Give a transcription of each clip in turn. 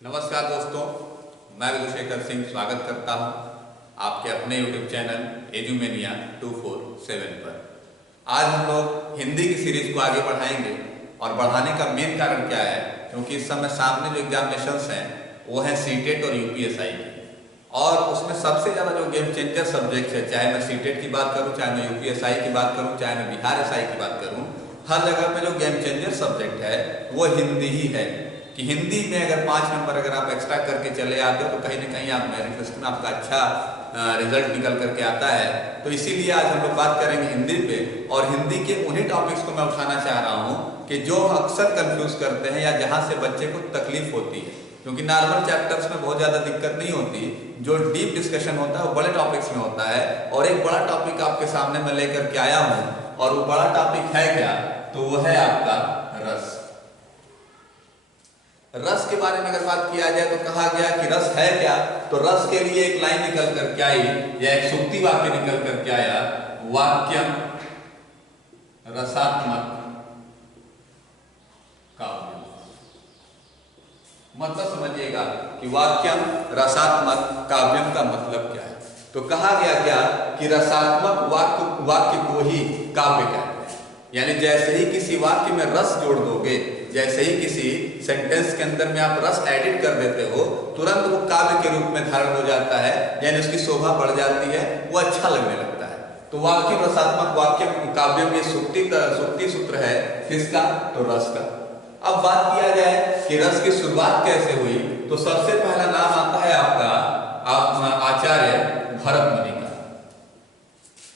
नमस्कार दोस्तों, मैं विदुशेखर सिंह स्वागत करता हूं आपके अपने YouTube चैनल एजुमेनिया 247 पर। आज हम लोग हिंदी की सीरीज को आगे बढ़ाएंगे और बढ़ाने का मेन कारण क्या है, क्योंकि इस समय सामने जो एग्जामिनेशंस हैं वो हैं सीटेट और यूपीएसआई की, और उसमें सबसे ज़्यादा जो गेम चेंजर सब्जेक्ट है, चाहे मैं सीटेट की बात करूँ, चाहे मैं यूपीएसआई की बात करूँ, चाहे मैं बिहार एसआई की बात करूँ, हर जगह पे जो गेम चेंजर सब्जेक्ट है वो हिंदी ही है। कि हिंदी में अगर 5 नंबर अगर आप एक्स्ट्रा करके चले आते हो तो कहीं ना कहीं आप मेरिट लिस्ट में आपका अच्छा रिजल्ट निकल करके आता है। तो इसीलिए आज हम लोग बात करेंगे हिंदी पे, और हिंदी के उन्हीं टॉपिक्स को मैं उठाना चाह रहा हूँ कि जो अक्सर कंफ्यूज करते हैं या जहाँ से बच्चे को तकलीफ होती है, क्योंकि नॉर्मल चैप्टर्स में बहुत ज़्यादा दिक्कत नहीं होती, जो डीप डिस्कशन होता है वो बड़े टॉपिक्स में होता है। और एक बड़ा टॉपिक आपके सामने मैं लेकर के आया हूँ, और वो बड़ा टॉपिक है क्या, तो वो है आपका रस। रस के बारे में अगर बात किया जाए तो कहा गया कि रस है क्या, तो रस के लिए एक लाइन निकल कर क्या आई, या एक सूक्ति वाक्य निकल कर क्या आया, वाक्यम रसात्मक काव्य। मतलब समझिएगा कि वाक्यम रसात्मक काव्यम का मतलब क्या है। तो कहा गया क्या कि रसात्मक वाक्य को ही काव्य कहते हैं। यानी जैसे ही किसी वाक्य में रस जोड़ दोगे, जैसे ही किसी सेंटेंस के अंदर में आप रस एडिट कर देते हो, तुरंत वो काव्य के रूप में धारण हो जाता है, यानी उसकी शोभा बढ़ जाती है, वो अच्छा लगने लगता है। तो वाक्य रसात्मक वाक्य काव्य में सूक्ति सूत्र है किसका, तो रस का। अब बात किया जाए कि रस की शुरुआत कैसे हुई, तो सबसे पहला नाम आता है आपका आचार्य भरत मुनि का,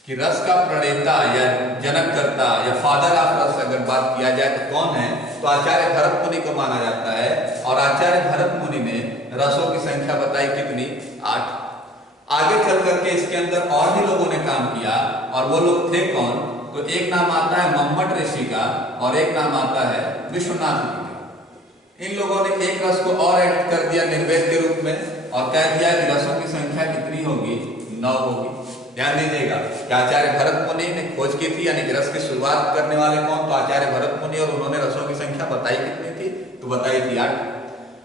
कि रस का प्रणेता या जनककर्ता या फादर ऑफ रस अगर बात किया जाए तो कौन है, तो आचार्य भरत मुनि को माना जाता है। और आचार्य भरत मुनि ने रसों की संख्या बताई कितनी, 8। आगे चल करके इसके अंदर और भी लोगों ने काम किया, और वो लोग थे कौन, तो एक नाम आता है मम्मट ऋषि का, और एक नाम आता है विश्वनाथ जी का। इन लोगों ने एक रस को और ऐड कर दिया निर्वेद के रूप में, और कह दिया कि रसों की संख्या कितनी होगी, 9 होगी। ध्यान दीजिएगा कि आचार्य भरत मुनि ने खोज की थी, यानी कि रस की शुरुआत करने वाले कौन, तो आचार्य भरत मुनि, और उन्होंने रसों की संख्या बताई कितनी थी, तो बताई थी 8।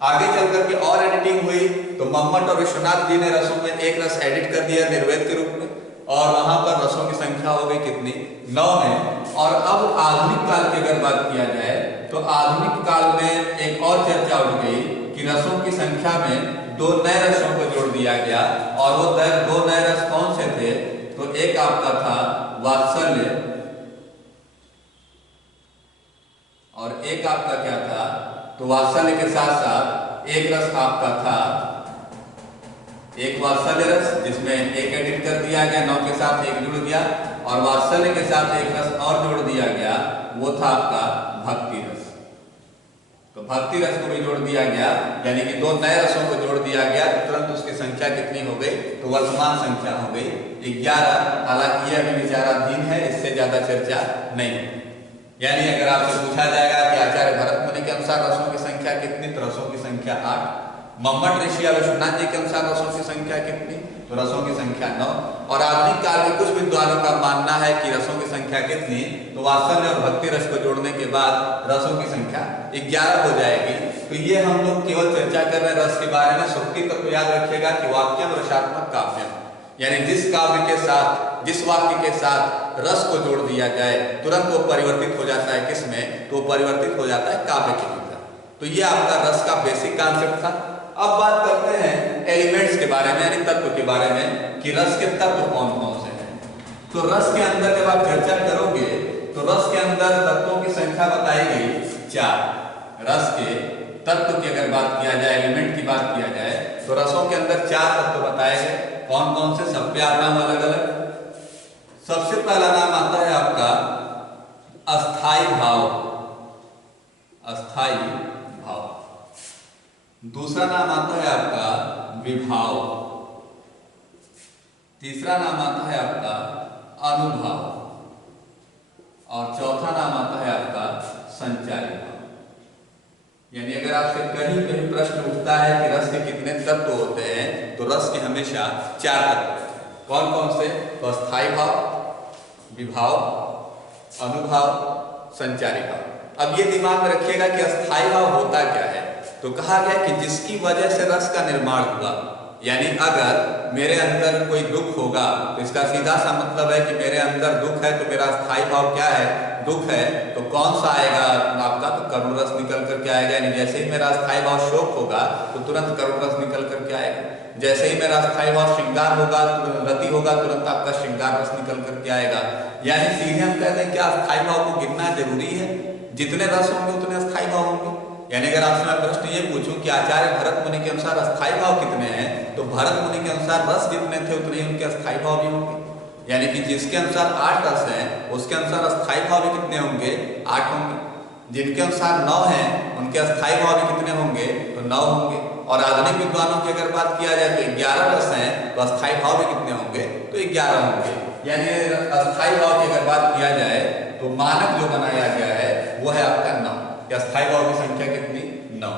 आगे चल करके और एडिटिंग हुई, तो मम्मट और विश्वनाथ जी ने रसों में एक रस एडिट कर दिया निर्वेद के रूप में, और वहां पर रसों की संख्या हो गई कितनी, 9 में। और अब आधुनिक काल की अगर बात किया जाए तो आधुनिक काल में एक और चर्चा उठ गई कि रसों की संख्या में 2 नए रसों को जोड़ दिया गया, और वो 2 नए रस कौन से थे, तो एक आपका था वात्सल्य, और एक आपका क्या था, तो वात्सल्य के साथ साथ एक रस आपका था, एक वात्सल्य रस जिसमें एक एडिट कर दिया गया, 9 के साथ एक जुड़ गया, और वात्सल्य के साथ एक रस और जोड़ दिया गया, वो था आपका भक्ति रस। तो भक्ति रस को भी जोड़ दिया गया, यानी कि 2 नए रसों को जोड़ दिया गया, तो तुरंत उसकी संख्या कितनी हो गई, तो वर्तमान संख्या हो गई 11। हालांकि यह अभी विचाराधीन है, इससे ज्यादा चर्चा नहीं है। यानी अगर आपसे पूछा जाएगा कि आचार्य भरत मुनि के अनुसार रसों की संख्या कितनी, तो रसों की संख्या 8। मम्मट ऋषि या विश्वनाथ जी के अनुसार रसों की संख्या कितनी, तो रसों की संख्या 9। और आधुनिक काल में कुछ विद्वानों का मानना है कि रसों की संख्या कितनी, तो वात्सल्य और भक्ति रस को जोड़ने के बाद रसों की संख्या 11 हो जाएगी। तो ये हम लोग केवल चर्चा कर रहे हैं रस के बारे में। सूक्ति तक तो याद रखिएगा कि वाक्यम रसात्मक काव्यम, यानी जिस काव्य के साथ, जिस वाक्य के साथ रस को जोड़ दिया जाए, तुरंत वो परिवर्तित हो जाता है किसमें, तो परिवर्तित हो जाता है काव्य के अंदर। तो ये आपका रस का बेसिक कॉन्सेप्ट था। अब बात करते हैं एलिमेंट्स के बारे में, यानी तत्व के बारे में, कि रस के तत्व कौन कौन से हैं। तो रस के अंदर जब आप चर्चा करोगे तो रस के अंदर तत्वों की संख्या बताई गई 4। रस के तत्व की अगर बात किया जाए, एलिमेंट की बात किया जाए, तो रसों के अंदर 4 तत्व बताए गए। कौन कौन से, सब पे आप नाम अलग अलग। सबसे पहला नाम आता है आपका अस्थाई भाव, अस्थाई भाव। दूसरा नाम आता है आपका विभाव। तीसरा नाम आता है आपका अनुभाव, और चौथा नाम आता है आपका संचारी भाव। यानी अगर आपसे कहीं कहीं प्रश्न उठता है कि रस के कितने तत्व होते हैं, तो रस के हमेशा 4 तत्व। कौन कौन से, तो अस्थाई भाव, विभाव, अनुभव, संचारी भाव। अब ये दिमाग में रखिएगा कि अस्थाई भाव होता क्या है। तो कहा गया कि जिसकी वजह से रस का निर्माण हुआ, यानी अगर मेरे अंदर कोई दुख होगा तो इसका सीधा सा मतलब है कि मेरे अंदर दुख है तो मेरा स्थायी भाव क्या है, दुख है, तो कौन सा आएगा आपका, तो करुण रस निकल करके आएगा। यानी जैसे ही मेरा स्थायी भाव शोक होगा तो तुरंत करुण रस निकल करके आएगा। जैसे ही मेरा स्थायी भाव श्रृंगार होगा, रति होगा, तुरंत आपका श्रृंगार रस निकल करके आएगा। यानी सीधे हम कहते हैं क्या स्थायी भाव को गिनना जरूरी है, जितने रस होंगे उतने स्थायी भाव होंगे। यानी अगर आपसे मैं प्रश्न ये पूछूं कि आचार्य भरत मुनि के अनुसार स्थायी भाव कितने हैं, तो भरत मुनि के अनुसार रस जितने थे उतने ही उनके स्थायी भाव भी होंगे। यानी कि जिसके अनुसार 8 रस हैं उसके अनुसार स्थायी भाव भी कितने होंगे, 8 होंगे। जिनके अनुसार 9 हैं उनके स्थायी भाव भी कितने होंगे, तो 9 होंगे। और आधुनिक विद्वानों की अगर बात किया जाए तो 11 रस हैं, तो स्थायी भाव भी कितने होंगे, तो 11 होंगे। यानी स्थायी भाव की अगर बात किया जाए तो मानक जो बनाया गया है वो है आपका 9, या स्थायी भाव की संख्या कितनी, 9।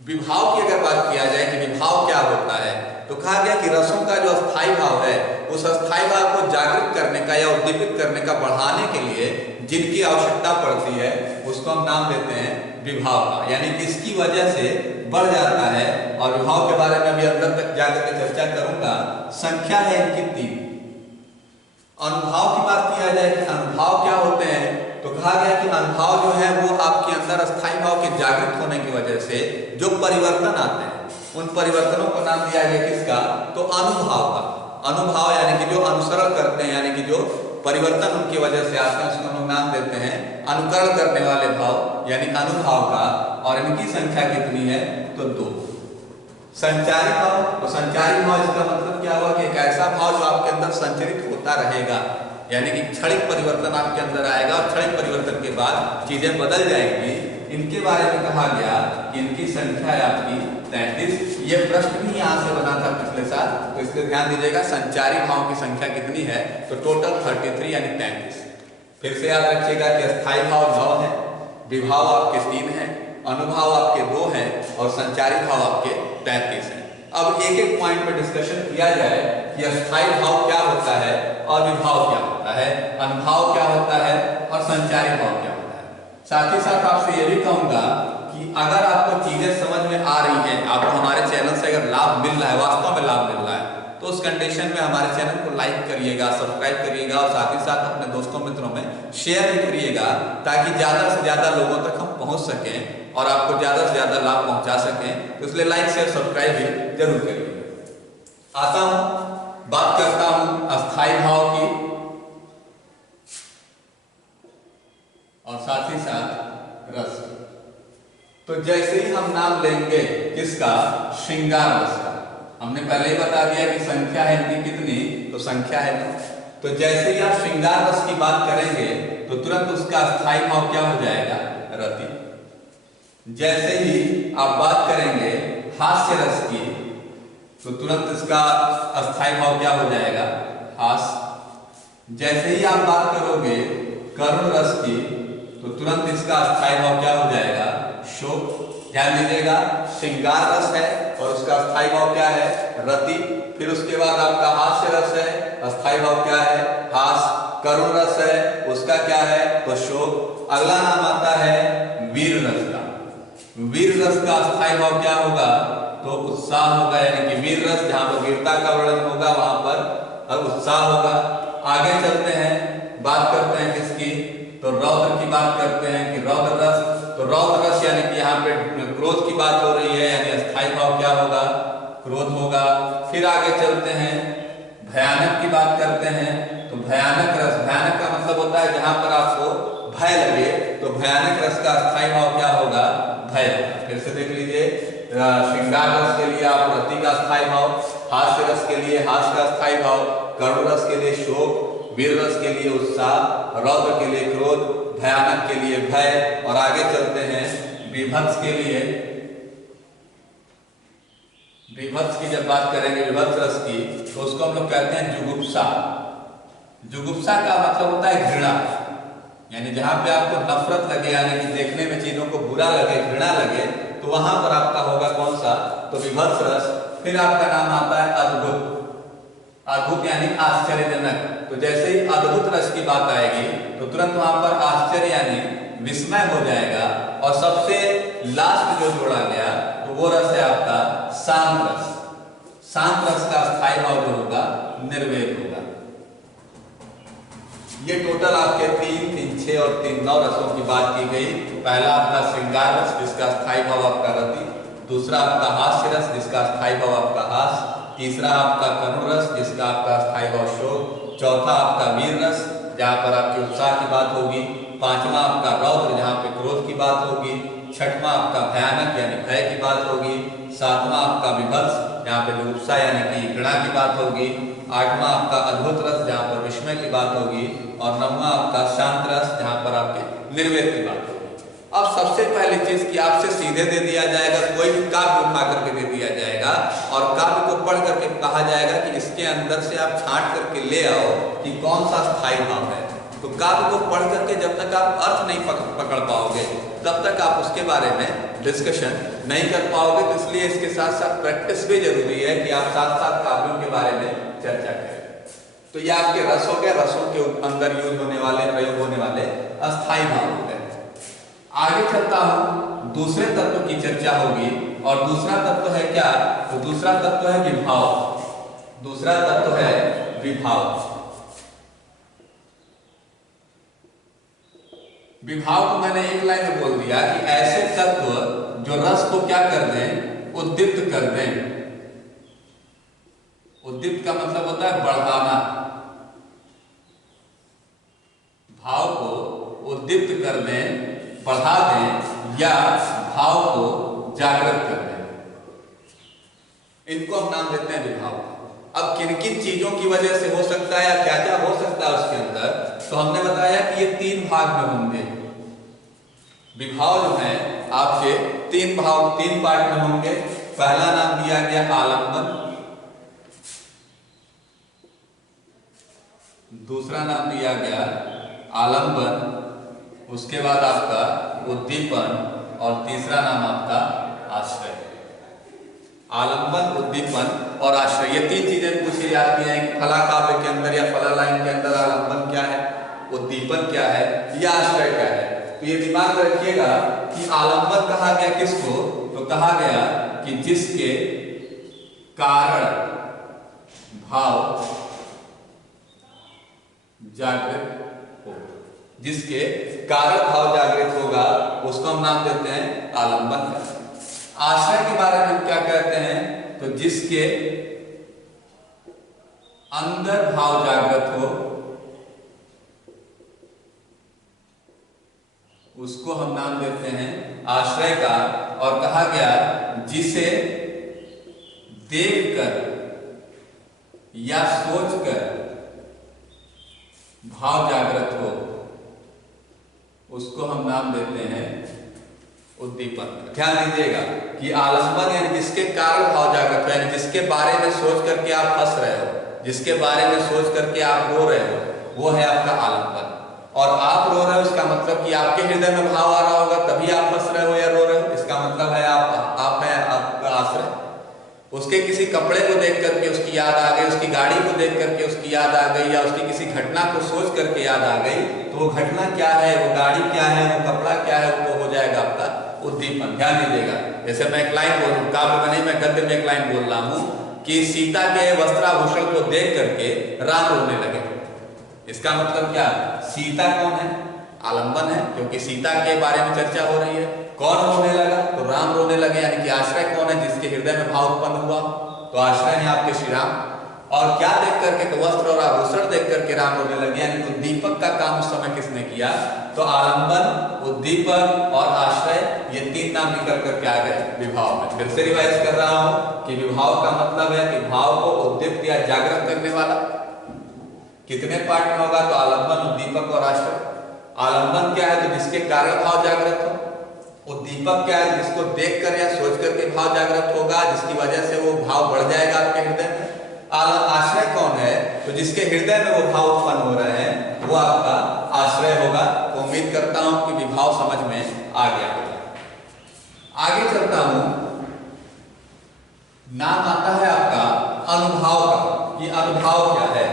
विभाव की अगर बात किया जाए कि विभाव क्या होता है, तो कहा गया कि रसों का जो स्थायी भाव है उस स्थायी भाव को जागृत करने का या उद्दीपित करने का, बढ़ाने के लिए जिनकी आवश्यकता पड़ती है उसको हम नाम देते हैं विभाव का। यानी किसकी वजह से बढ़ जाता है, और विभाव के बारे में अभी अंदर तक जाकर के चर्चा करूंगा। संख्या है इनकी 3। अनुभाव की बात किया जाए कि अनुभाव क्या होते हैं, तो कहा गया कि अनुभाव जो है वो आपके अंदर स्थायी भाव के जागृत होने की वजह से जो परिवर्तन आते हैं उन परिवर्तनों को नाम दिया गया किसका, तो अनुभव का। अनुभव यानी कि जो अनुसरण करते हैं, यानी कि जो परिवर्तन उनकी वजह से आते हैं उसको हम नाम देते हैं अनुकरण करने वाले भाव, यानी अनुभाव का। और इनकी संख्या कितनी है, तो 2। संचारी भाव, तो संचारी भाव इसका मतलब क्या हुआ कि एक ऐसा भाव जो आपके अंदर संचरित होता रहेगा, यानी कि क्षणिक परिवर्तन आपके अंदर आएगा और क्षणिक परिवर्तन के बाद चीजें बदल जाएंगी। इनके बारे में कहा गया कि इनकी संख्या है आपकी 33। ये प्रश्न भी यहाँ से बना था पिछले साल, तो इसलिए ध्यान दीजिएगा संचारी भाव की संख्या कितनी है, तो टोटल 33 यानी 33। फिर से याद रखिएगा कि स्थायी भाव 9 है, विभाव आपके 3 हैं, अनुभव आपके 2 हैं और संचारी भाव आपके 33 हैं। अब एक एक पॉइंट पर डिस्कशन किया जाए कि स्थायी भाव क्या होता है और विभाव क्या होता है, अनुभाव क्या होता है और संचारी भाव क्या होता है। साथ ही साथ आपसे यह भी कहूंगा कि अगर आपको चीजें समझ में आ रही हैं, आपको हमारे चैनल से अगर लाभ मिल रहा है, वास्तव में लाभ मिल रहा है, तो उस कंडीशन में हमारे चैनल को लाइक करिएगा, सब्सक्राइब करिएगा और साथ ही साथ अपने दोस्तों मित्रों में शेयर भी करिएगा, ताकि ज्यादा से ज्यादा लोगों तक हम पहुंच सकें और आपको ज्यादा से ज्यादा लाभ पहुंचा सकें। तो इसलिए लाइक शेयर सब्सक्राइब भी जरूर करिएगा। आता हूं, बात करता हूं अस्थायी भाव की और साथ ही साथ रस। तो जैसे ही हम नाम लेंगे किसका, श्रृंगार रस का, हमने पहले ही बता दिया कि संख्या है इनकी कितनी, तो संख्या है 9। तो जैसे ही आप श्रृंगार रस की बात करेंगे तो तुरंत उसका स्थायी भाव क्या हो जाएगा, रति। जैसे ही आप बात करेंगे हास्य रस की तो तुरंत इसका अस्थायी भाव क्या हो जाएगा, हास्य। जैसे ही आप बात करोगे करुण रस की तो तुरंत इसका अस्थायी भाव क्या हो जाएगा, शोक। ध्यान दीजिएगा श्रृंगार रस है और उसका अस्थायी भाव क्या है, रति। फिर उसके बाद आपका हास्य रस है, अस्थायी भाव क्या है, हास। करुण रस है, उसका क्या है, तो शोक। अगला नाम आता है वीर रस का। वीर रस का अस्थायी भाव क्या होगा, तो उत्साह होगा। यानी कि वीर रस जहां पर वीरता का वर्णन होगा वहां पर उत्साह होगा। आगे चलते हैं, बात करते हैं किसकी, तो रौद्र की बात करते हैं कि रौद्र रस। तो रौद्र रस यानी कि यहाँ पे क्रोध की बात हो रही है, यानी अस्थायी भाव क्या होगा, क्रोध होगा। फिर आगे चलते हैं, भयानक की बात करते हैं, तो भयानक रस, भयानक का मतलब होता है जहां पर आपको भय लगे, तो भयानक रस का अस्थायी भाव क्या होगा, भय। फिर से देख लीजिए, श्रृंगार रस के लिए आप रति का स्थायी भाव, हास्य रस के लिए हास्य का स्थायी भाव, करुण रस के लिए शोक, वीर रस के लिए उत्साह, रौद्र के लिए क्रोध, भयानक के लिए भय। और आगे चलते हैं विभत्स के लिए। विभत्स की जब बात करेंगे, विभत्स रस की, तो उसको हम लोग कहते हैं जुगुप्सा। जुगुप्सा का मतलब होता है घृणा, यानी जहां पे आपको नफरत लगे, यानी कि देखने में चीजों को बुरा लगे, घृणा लगे, तो वहां पर आपका होगा कौन सा, तो विभत्स रस। फिर आपका नाम आता है अद्भुत। अद्भुत यानी आश्चर्यजनक। तो जैसे ही अद्भुत रस की बात आएगी तो तुरंत वहां पर आश्चर्य यानी विस्मय हो जाएगा। और सबसे लास्ट जो जोड़ा गया तो वो रस है आपका शांत रस। शांत रस का स्थायी भाव जो होगा निर्वेद होगा। ये टोटल आपके 3, 3, 6 और 3, 9 रसों की बात की गई। पहला आपका श्रृंगार रस जिसका स्थायी भाव आपका रति, दूसरा आपका हास्य रस जिसका स्थायी भाव आपका हास, तीसरा आपका करुण रस जिसका आपका स्थायी भाव शोक, चौथा आपका वीर रस जहाँ पर आपके उत्साह की बात होगी, पांचवा आपका रौद्र जहाँ पे क्रोध की बात होगी, छठवां आपका भयानक यानी भय की बात होगी, सातवां आपका विभत्स जहाँ पे जुगुप्सा यानी कि घृणा की बात होगी, आठवां आपका अद्भुत रस जहाँ पर विस्मय की बात होगी, और नौवां आपका शांत रस जहाँ पर आपके निर्वेद की बात होगी। अब सबसे पहली चीज कि आपसे सीधे दे दिया जाएगा, कोई भी काव्य उठा करके दे दिया जाएगा और काव्य को पढ़ करके कहा जाएगा कि इसके अंदर से आप छांट करके ले आओ कि कौन सा स्थायी भाव है। तो काव्य को पढ़ करके जब तक आप अर्थ नहीं पकड़ पाओगे तब तक आप उसके बारे में डिस्कशन नहीं कर पाओगे। तो इसलिए इसके साथ साथ प्रैक्टिस भी जरूरी है कि आप साथ साथ काव्यों के बारे में चर्चा करें। तो ये आपके रस हो गए, रसों के अंदर यूज होने वाले, प्रयोग होने वाले अस्थायी भाव हो गए। आगे चलता हूं, दूसरे तत्व की चर्चा होगी और दूसरा तत्व है क्या? तो दूसरा तत्व है विभाव। दूसरा तत्व है विभाव। विभाव को मैंने एक लाइन में बोल दिया कि ऐसे तत्व जो रस को क्या कर दें, उद्दीप्त कर दें। उद्दीप्त का मतलब होता है बढ़ाना, भाव को उद्दीप्त कर दें, बढ़ा दें या भाव को जागृत कर दें, इनको हम नाम देते हैं विभाव। अब किन किन चीजों की वजह से हो सकता है या क्या क्या हो सकता है उसके अंदर, तो हमने बताया कि ये 3 भाग में होंगे। विभाव जो है आपके 3 पार्ट में होंगे। पहला नाम दिया गया आलंबन, दूसरा नाम दिया गया आलंबन, उसके बाद आपका उद्दीपन और तीसरा नाम आपका आश्रय। आलंबन, उद्दीपन और आश्रय, ये 3 चीजें पूछी जाती हैं कि फला काव्य के अंदर या फला लाइन के अंदर आलंबन क्या है, उद्दीपन क्या है या आश्रय क्या है। तो ये दिमाग में रखिएगा कि आलंबन कहा गया किसको, तो कहा गया कि जिसके कारण भाव जागृत हो, जिसके कारण भाव जागृत होगा उसको हम नाम देते हैं आलंबन का। आश्रय के बारे में क्या कहते हैं, तो जिसके अंदर भाव जागृत हो उसको हम नाम देते हैं आश्रय का। और कहा गया जिसे देखकर या सोचकर भाव जागृत हो उसको हम नाम देते हैं उद्दीपन। ध्यान दीजिएगा कि आलंबन यानी जिसके कारण भाव जागृत हो, यानी जिसके बारे में सोच करके आप हंस रहे हो, जिसके बारे में सोच करके आप रो रहे हो, वो है आपका आलंबन। और आप रो रहे हो इसका मतलब कि आपके हृदय में भाव आ रहा होगा तभी आप हंस रहे हो या रो रहे हो, इसका मतलब है आप है आपका आश्रय। उसके किसी कपड़े को देख करके उसकी याद आ गई, उसकी गाड़ी को देख करके उसकी याद आ गई, या उसकी किसी घटना को सोच करके याद आ गई, तो वो घटना क्या है, वो गाड़ी क्या है, वो कपड़ा क्या है, वो हो जाएगा आपका उद्दीपन। ध्यान दीजिएगा, जैसे मैं एक लाइन बोलूं, काव्य में नहीं, मैं गद्य में एक लाइन बोल रहा हूं कि सीता के वस्त्राभूषण को देख करके राम रोने लगे। इसका मतलब क्या, सीता कौन है, आलंबन है, क्योंकि सीता के बारे में चर्चा हो रही है। कौन रोने लगा, तो राम रोने लगे, यानी कि आश्रय कौन है, जिसके हृदय में भाव उत्पन्न हुआ, तो आश्रय है आपके श्री राम। और क्या देख करके, तो वस्त्र और आभूषण देख करके राम रोने लगे, यानी उद्दीपक का काम उस समय किसने किया, तो आलंबन, उद्दीपक और आश्रय, ये 3 नाम निकल करके आ गए विभाव में। फिर से रिवाइज कर रहा हूं कि विभाव का मतलब है कि भाव को उद्दीप्त या जागृत करने वाला। कितने पार्ट में होगा, तो आलंबन, उद्दीपक और आश्रय। आलंबन क्या है, तो जिसके कारण भाव जागृत हो। उद्दीपक क्या है, जिसको देखकर या सोच करके भाव जागृत होगा, जिसकी वजह से वो भाव बढ़ जाएगा आपके हृदय में। आश्रय कौन है, तो जिसके हृदय में वो भाव उत्पन्न हो रहे हैं वो आपका आश्रय होगा। तो उम्मीद करता हूं कि विभाव समझ में आ गया होगा। आगे चलता हूं, नाम आता है आपका अनुभाव का, कि अनुभाव क्या है।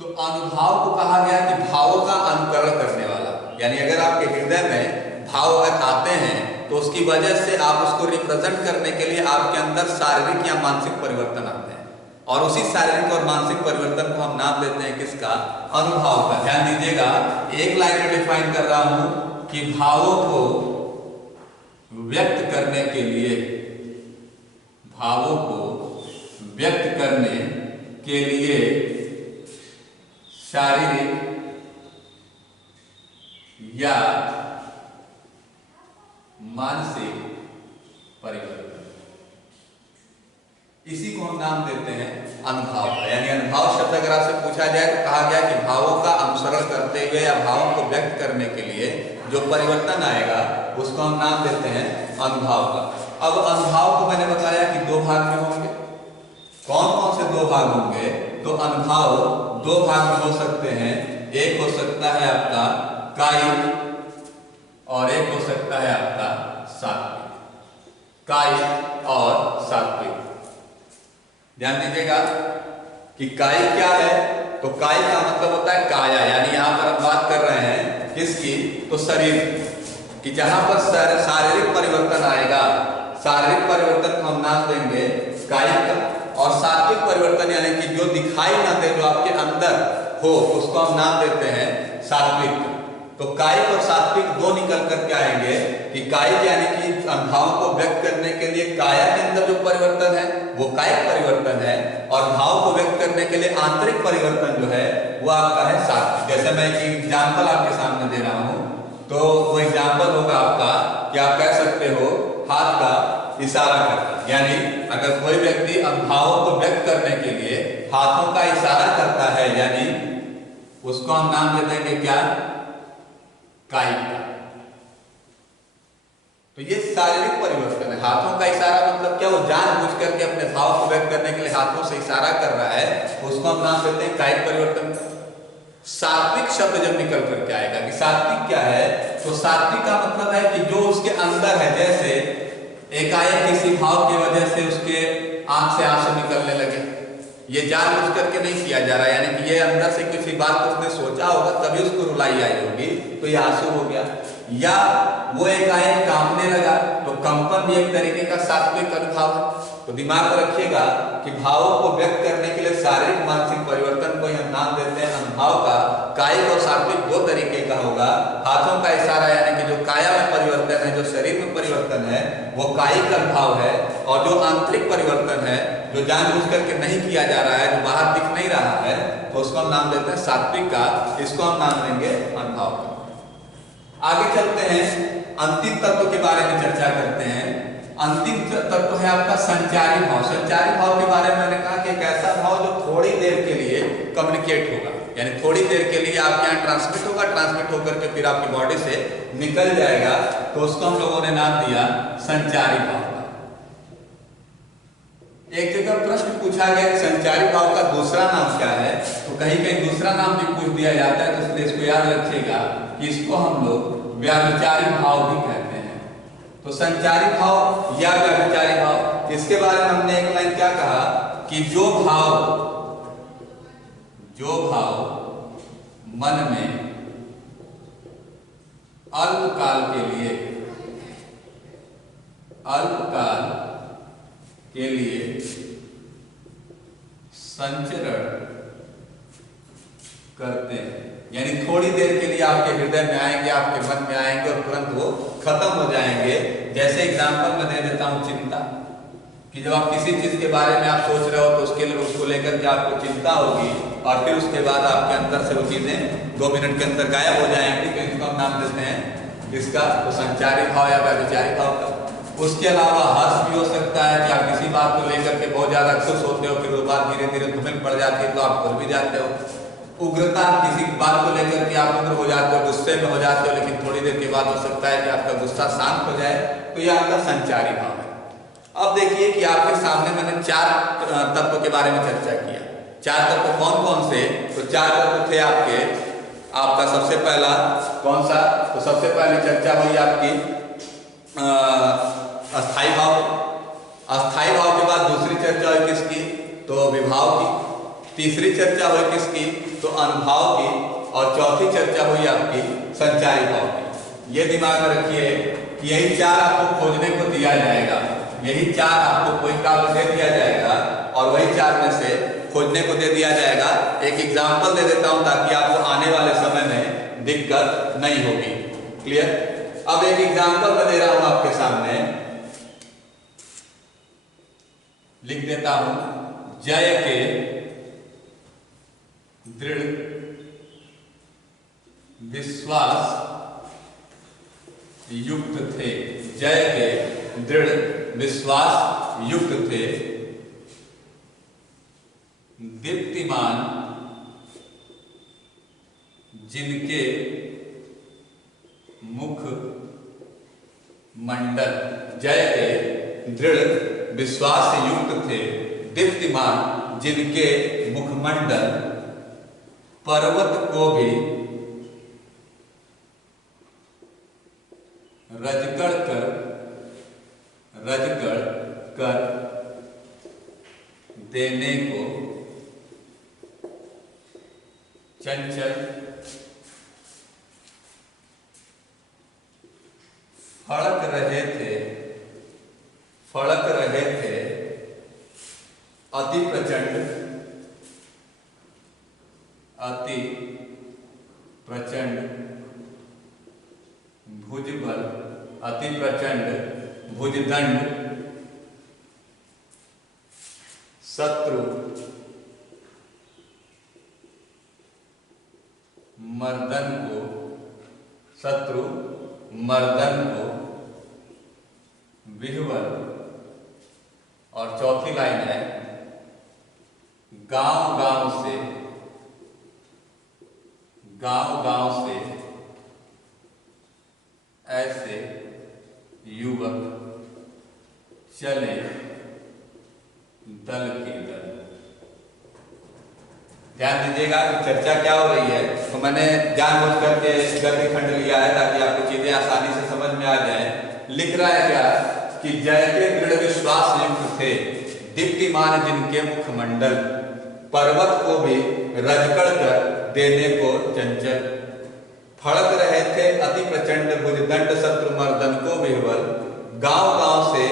तो अनुभाव को कहा गया कि भावों का अनुकरण करने वाला, यानी अगर आपके हृदय में भाव अगर आते हैं तो उसकी वजह से आप उसको रिप्रेजेंट करने के लिए आपके अंदर शारीरिक या मानसिक परिवर्तन आते हैं, और उसी शारीरिक और मानसिक परिवर्तन को हम नाम देते हैं किसका? अनुभव का। ध्यान दीजिएगा, एक लाइन में डिफाइन कर रहा हूं कि भावों को व्यक्त करने के लिए, भावों को व्यक्त करने के लिए शारीरिक या मानसिक परिवर्तन, इसी को हम नाम देते हैं अनुभव का। यानी अनुभव शब्द अगर आपसे पूछा जाए तो कहा गया कि भावों का अनुसरण करते हुए या भावों को व्यक्त करने के लिए जो परिवर्तन आएगा उसको हम नाम देते हैं अनुभव का। अब अनुभव को मैंने बताया कि दो भाग में होंगे। कौन कौन से दो भाग होंगे? तो अनुभव दो भाग में हो सकते हैं। एक हो सकता है आपका कायिक और एक हो सकता है आपका सात्विक। कायिक और सात्विक, ध्यान दीजिएगा कि कायिक क्या है? तो कायिक का मतलब होता है काया, यानी यहां पर हम बात कर रहे हैं किसकी? तो शरीर कि जहां पर शारीरिक परिवर्तन आएगा, शारीरिक परिवर्तन को हम नाम देंगे कायिक का। और सात्विक परिवर्तन यानी कि जो दिखाई ना दे, जो आपके अंदर हो, उसको हम नाम देते हैं सात्विक। तो कायिक और सात्विक दो निकल करके आएंगे कि कायिक यानी कि भाव को व्यक्त करने के लिए काया के अंदर जो परिवर्तन है वो कायिक परिवर्तन है, और भाव को व्यक्त करने के लिए आंतरिक परिवर्तन जो है वो आपका है सात्विक। जैसे मैं एक एग्जाम्पल आपके सामने दे रहा हूं, तो वो एग्जाम्पल होगा आपका कि आप कह सकते हो हाथ का इशारा करना। यानी अगर कोई व्यक्ति भावों को व्यक्त करने के लिए हाथों का इशारा करता है, यानी उसको हम नाम दे देंगे क्या? कायिक का। तो ये शारीरिक परिवर्तन है। हाथों का इशारा मतलब क्या? वो जानबूझ करके अपने भाव को व्यक्त करने के लिए हाथों से इशारा कर रहा है, उसको हम नाम देते हैं कायिक परिवर्तन। सात्विक शब्द जब निकल करके आएगा कि सात्विक क्या है, तो सात्विक का मतलब है कि जो उसके अंदर है, जैसे एकाएक किसी भाव की वजह से उसके आंख से आंसू निकलने लगे, ये जानबूझ करके नहीं किया जा रहा, यानी कि ये अंदर से किसी बात को उसने सोचा होगा तभी उसको रुलाई आई होगी तो ये आंसू हो गया। या वो एकाएक कांपने लगा, तो कंपन भी एक तरीके का सात्विक अनुभव है। तो दिमाग में रखिएगा कि भावों को व्यक्त करने के लिए शारीरिक मानसिक परिवर्तन को हम नाम देते हैं अनुभव का। कायिक और सात्विक दो तरीके का होगा। हाथों का इशारा यानी कि जो काया में परिवर्तन है, जो शरीर में परिवर्तन है, वो कायिक अनुभव है। और जो आंतरिक परिवर्तन है, जो जानबूझ करके नहीं किया जा रहा है, जो बाहर दिख नहीं रहा है, तो उसको हम नाम देते हैं सात्विक का। इसको हम नाम देंगे अनुभव का। आगे चलते हैं, अंतिम तत्व के बारे में चर्चा करते हैं। अंतिम तत्व है आपका संचारी भाव। संचारी भाव के बारे में मैंने कहा कि एक ऐसा भाव जो थोड़ी देर के लिए कम्युनिकेट होगा, यानी थोड़ी देर के लिए आपके यहाँ ट्रांसमिट होगा, ट्रांसमिट होकर के फिर आपकी बॉडी से निकल जाएगा, तो उसको हम लोगों ने नाम दिया संचारी भाव का। एक जगह प्रश्न पूछा गया कि संचारी भाव का दूसरा नाम क्या है, तो कहीं कहीं दूसरा नाम भी पूछ दिया जाता है, तो इसलिए इसको याद रखिएगा कि इसको हम लोग व्याभिचारी भाव भी कहते हैं। तो संचारी भाव या व्याभिचारी भाव, इसके बारे में हमने एक लाइन क्या कहा कि जो भाव मन में अल्पकाल के लिए संचरण करते हैं, यानी थोड़ी देर के लिए आपके हृदय में आएंगे, आपके मन में आएंगे और तुरंत वो खत्म हो जाएंगे। जैसे एग्जांपल मैं दे देता हूं चिंता, कि जब आप किसी चीज के बारे में आप सोच रहे हो तो उसके लिए उसको लेकर के आपको चिंता होगी, और फिर उसके बाद आपके अंदर से वो चीजें 2 मिनट के अंदर गायब हो जाएंगी। तो इसको हम नाम देते हैं इसका तो संचारी भाव या व्याभिचारी भाव का। उसके अलावा हर्ष भी हो सकता है कि आप किसी बात को लेकर के बहुत ज्यादा खुश होते हो, फिर वो बात धीरे धीरे धुमिल पड़ जाती है तो आप भूल भी जाते हो। उग्रता, किसी बात को लेकर के आप उग्र हो जाते हो, गुस्से में हो जाते हो, लेकिन थोड़ी देर के बाद हो सकता है कि आपका गुस्सा शांत हो जाए, तो यह आपका संचारी भाव है। अब देखिए कि आपके सामने मैंने 4 तत्व के बारे में चर्चा किया। 4 तत्व कौन कौन से? तो 4 तत्व थे आपका सबसे पहला कौन सा? तो सबसे पहले चर्चा हुई आपकी अस्थाई भाव। अस्थाई भाव के बाद दूसरी चर्चा हुई किसकी? तो विभाव की। तीसरी चर्चा हुई किसकी? तो अनुभाव की। और चौथी चर्चा हुई आपकी संचारी भाव की। ये दिमाग में रखिए कि यही चार आपको खोजने को दिया जाएगा, यही चार आपको कोई काव्य दे दिया जाएगा और वही चार में से खोजने को दे दिया जाएगा। एक एग्जाम्पल दे देता हूं ताकि आपको आने वाले समय में दिक्कत नहीं होगी। क्लियर? अब एक एग्जाम्पल मैं दे रहा हूं आपके सामने, लिख देता हूं, जय के दृढ़ विश्वास युक्त थे। जय के दृढ़ विश्वास युक्त थे, दीप्तिमान जिनके मुख मंडल। जय के दृढ़ विश्वास से युक्त थे, दीप्तिमान जिनके मुखमंडल पर्वत को भी रजगड़ कर देने को चंचल फड़क रहे थे अति प्रचंड भुजबल, अति प्रचंड भुजदंड शत्रु मर्दन को विह्वल। और चौथी लाइन है, गांव गांव से ऐसे युवक चले दल के दल। ध्यान दीजिएगा कि चर्चा क्या हो रही है। तो मैंने जानबूझ करके गद्य खंड लिया है ताकि आपको चीजें आसानी से समझ में आ जाएं। लिख रहा है क्या कि जय के दृढ़ विश्वास युक्त थे, दीप्तिमान जिनके मुखमंडल पर्वत को भी रजकड़ कर देने को चंचल फड़क रहे थे अति प्रचंड भुजदंड शत्रु मर्दन को विह्वल। गांव से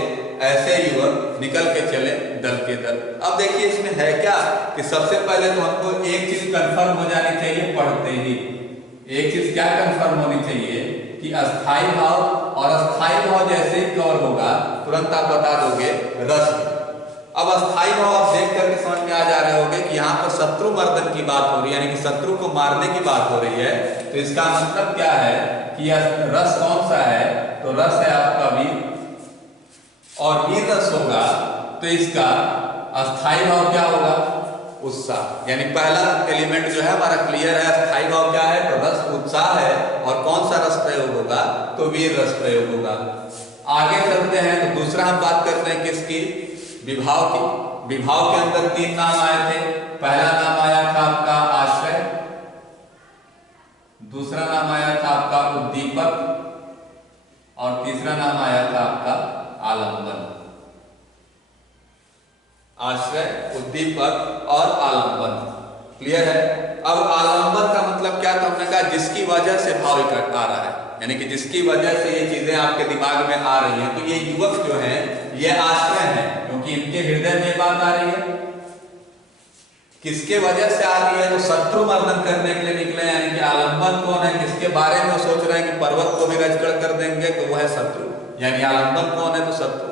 ऐसे युवक निकल के चले दल के दल। अब देखिए इसमें है क्या कि सबसे पहले तो हमको एक चीज कंफर्म हो जानी चाहिए, पढ़ते ही एक चीज क्या कंफर्म होनी चाहिए कि अस्थाई भाव और अस्थाई भाव जैसे ही और होगा तुरंत आप बता दोगे रस। अब अस्थाई भाव आप देख करके समझ में आ जा रहे होंगे कि यहाँ पर शत्रु मर्दन की बात हो रही है, यानी कि शत्रु को मारने की बात हो रही है। तो इसका मतलब क्या है कि रस कौन सा है? तो रस है आपका वीर, और वीर रस होगा तो इसका अस्थाई भाव क्या होगा? उत्साह। यानी पहला एलिमेंट जो है हमारा क्लियर है। अस्थाई भाव क्या है? तो रस उत्साह है। और कौन सा रस प्रयोग होगा? तो वीर रस प्रयोग होगा। आगे चलते हैं तो दूसरा हम बात करते हैं किसकी? विभाव की। विभाव के अंदर तीन नाम आए थे। पहला नाम आया था आपका आश्रय, दूसरा नाम आया था आपका उद्दीपक, और तीसरा नाम आया था आपका आलंबन। आश्रय, उद्दीपक और आलंबन। क्लियर है? अब आलंबन का मतलब क्या? तो हमने कहा जिसकी वजह से भाव इकट्ठ आ रहा है, यानी कि जिसकी वजह से ये चीजें आपके दिमाग में आ रही हैं। तो ये युवक जो हैं ये आश्रय हैं, क्योंकि इनके हृदय में बात आ रही है। किसके वजह से आ रही है? तो शत्रु मर्दन करने के लिए निकले, यानी कि आलंबन कौन है? किसके बारे में सोच रहे हैं कि पर्वत को भी रजकड़ कर देंगे? तो वह है शत्रु, यानी आलंबन कौन है? तो शत्रु।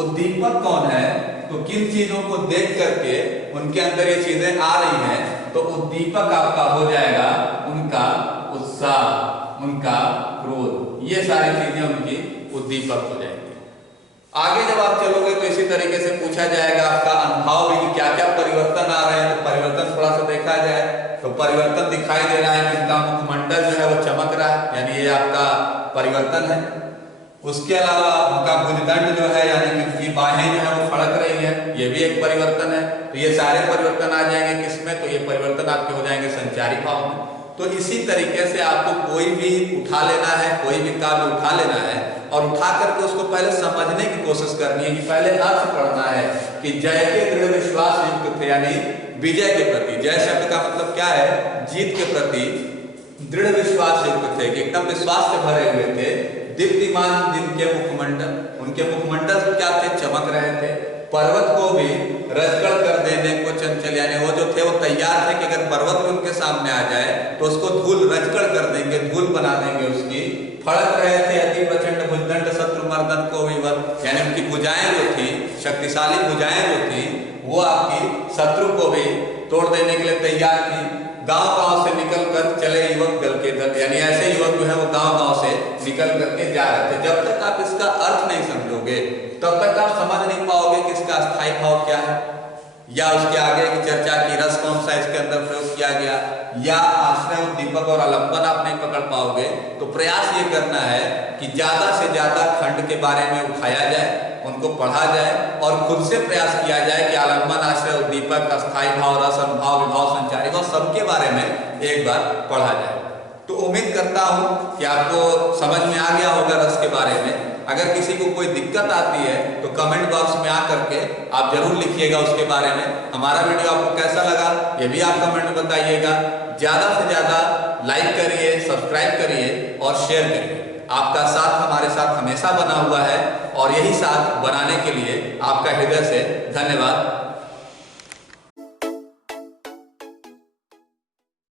उद्दीपक कौन है? तो किन चीजों को देख करके उनके अंदर ये चीजें आ रही हैं, तो उद्दीपक आपका हो जाएगा उनका उत्साह, उनका क्रोध, ये सारी चीजें उनकी उद्दीपक हो जाएंगी। आगे जब आप चलोगे तो इसी तरीके से पूछा जाएगा आपका अनुभव भी कि क्या क्या परिवर्तन आ रहे हैं। तो परिवर्तन थोड़ा सा देखा जाए तो परिवर्तन दिखाई दे रहा है कि इनका मुखमंडल जो है वो चमक रहा है, यानी ये आपका परिवर्तन है। उसके अलावा उनका भुजदंड जो है, यानी कि उनकी बाहें जो है वो फड़क रही है, ये भी एक परिवर्तन है। तो ये सारे परिवर्तन आ जाएंगे किसमें? तो ये परिवर्तन आपके हो जाएंगे संचारी भाव में। तो इसी तरीके से आपको कोई भी उठा लेना है, कोई भी काव्य उठा लेना है और उठा करके उसको पहले समझने की कोशिश करनी है कि पहले अर्थ पढ़ना है कि जय के दृढ़ विश्वास युक्त थे, यानी विजय के प्रति। जय शब्द का मतलब क्या है? जीत के प्रति दृढ़ विश्वास युक्त थे, कि एकदम विश्वास से भरे हुए थे। दीप्तिमान जिनके मुखमंडल, उनके मुखमंडल क्या थे, चमक रहे थे। पर्वत को भी रजकड़ कर देने को चंचल, यानी वो जो थे वो तैयार थे कि अगर पर्वत भी उनके सामने आ जाए तो उसको धूल रजकड़ कर देंगे, धूल बना देंगे उसकी। फड़क रहे थे अति प्रचंड भुजदंड शत्रु मर्दन को विवर, यानी उनकी भुजाएं जो थी, शक्तिशाली भुजाएं जो थी, वो आपकी शत्रु को भी तोड़ देने के लिए तैयार थी। गांव-गांव से निकल कर चले युवक दल के दल, यानी ऐसे युवक जो है वो गांव-गांव से निकल करके जा रहे थे। जब तक आप इसका अर्थ नहीं समझोगे तब तक आप समझ नहीं पाओगे कि इसका स्थायी भाव क्या है, या उसके आगे की चर्चा की रस कौन सा इसके अंदर प्रयोग किया गया, या आश्रय उद्दीपक और आलंबन आप नहीं पकड़ पाओगे। तो प्रयास ये करना है कि ज्यादा से ज्यादा खंड के बारे में उठाया जाए, उनको पढ़ा जाए और खुद से प्रयास किया जाए कि आलंबन, आश्रय, उद्दीपक, अस्थायी भाव, रस, अनुभाव, विभाव, संचारी भाव सबके बारे में एक बार पढ़ा जाए। तो उम्मीद करता हूं कि आपको समझ में आ गया होगा रस के बारे में। अगर किसी को कोई दिक्कत आती है तो कमेंट बॉक्स में आकर के आप जरूर लिखिएगा उसके बारे में। हमारा वीडियो आपको कैसा लगा ये भी आप कमेंट में बताइएगा। ज्यादा से ज्यादा लाइक करिए, सब्सक्राइब करिए और शेयर करिए। आपका साथ हमारे साथ हमेशा बना हुआ है और यही साथ बनाने के लिए आपका हृदय से धन्यवाद।